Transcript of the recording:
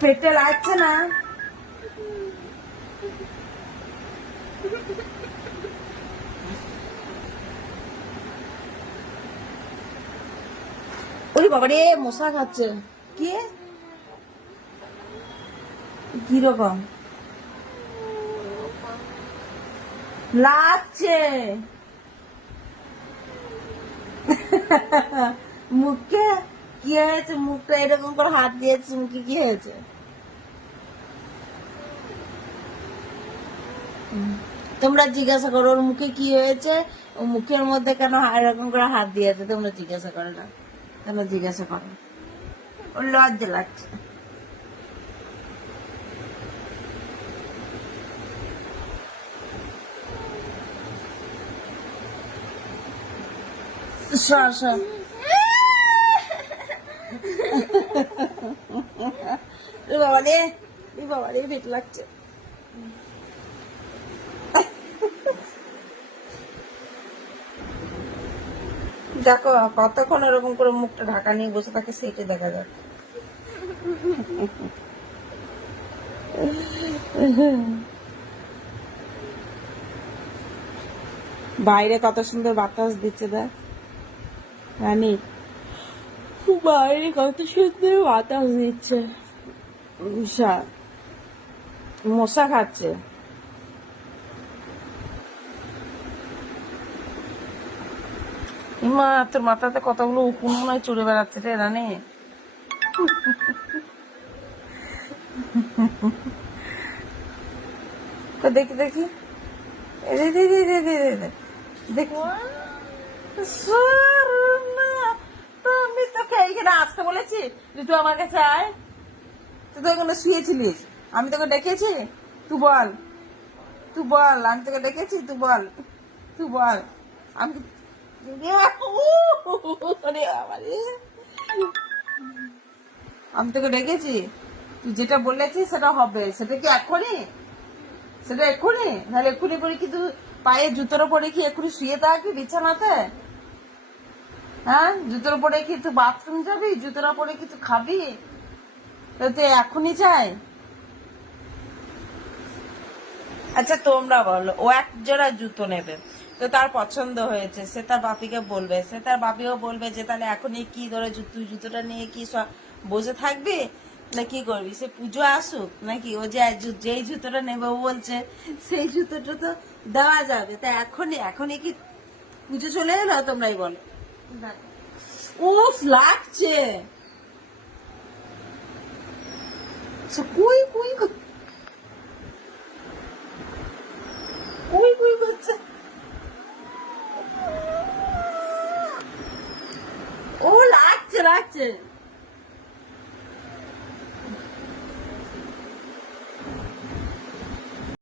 পেটে লাগছে না? ওরে বাবা রে, মশা খাচ্ছে। কি কিরকম লাগছে? মুখে কি হয়েছে? মুখটা এরকম করে হাত দিয়েছে, মুখে কি হয়েছে? তোমরা জিজ্ঞাসা করো ওর মুখে কি হয়েছে, ও মুখের মধ্যে কেন এরকম করে হাত দিয়েছে, তোমরা জিজ্ঞাসা করো না। তোমরা জিজ্ঞাসা করো, ওর লজ্জা লাগছে। সর সর। বাবা রে, বাবা রে, পেট লাগছে। দেখো কতক্ষণ এরকম করে মুখটা ঢাকা নিয়ে বসে থাকে, সেটা দেখা যায়। বাইরে কত সুন্দর বাতাস দিচ্ছে দেখ রানী, বাইরে কত সুন্দর বাতাস দিচ্ছে। বিশাল মশা খাচ্ছে। মা, তোর মাথাতে কতগুলো উকুন মনে হয় চড়ে বেড়াচ্ছে রে রানী। দেখি দেখি, দেখি। আমি তোকে এইখানে আসতে বলেছি যে তুই আমার কাছে আয়? তুই তো এখানে শুয়েছিলিস, আমি তোকে ডেকেছি? তুই বল, তুই বল, আমি তোকে ডেকেছি? তুই বল, তুই বল। আমি আমি তোকে ডেকেছি? তুই যেটা বলেছিস সেটা হবে, সেটা কি এখনই? সেটা এক্ষুনি? তাহলে এক্ষুনি করে কি তুই পায়ে জুতোর পরে কি এক্ষুনি শুয়ে থাকবি বিছানাতে? হ্যাঁ, জুতোর পরে কি তুই বাথরুম যাবি? জুতোর পরে কি তুই খাবি? তো তুই এখনই চাই? আচ্ছা তোমরা বলো, ও এক জোড়া জুতো নেবে, তো তার পছন্দ হয়েছে, সে তার বাপিকে বলবে, সে তার বাপিও বলবে যে তাহলে এখনই কি ধরে তুই জুতোটা নিয়ে কি বসে থাকবি না কি করবি? সে পুজো আসুক নাকি? ও যে যেই জুতোটা নেবে ও বলছে সেই জুতোটা তো দেওয়া যাবে, তা এখনই এখনই কি পুজো চলে এলো? তোমরাই বলো। উফ লাগছে। কুই কুই কুই কুই করছে। ও লাগছে লাগছে।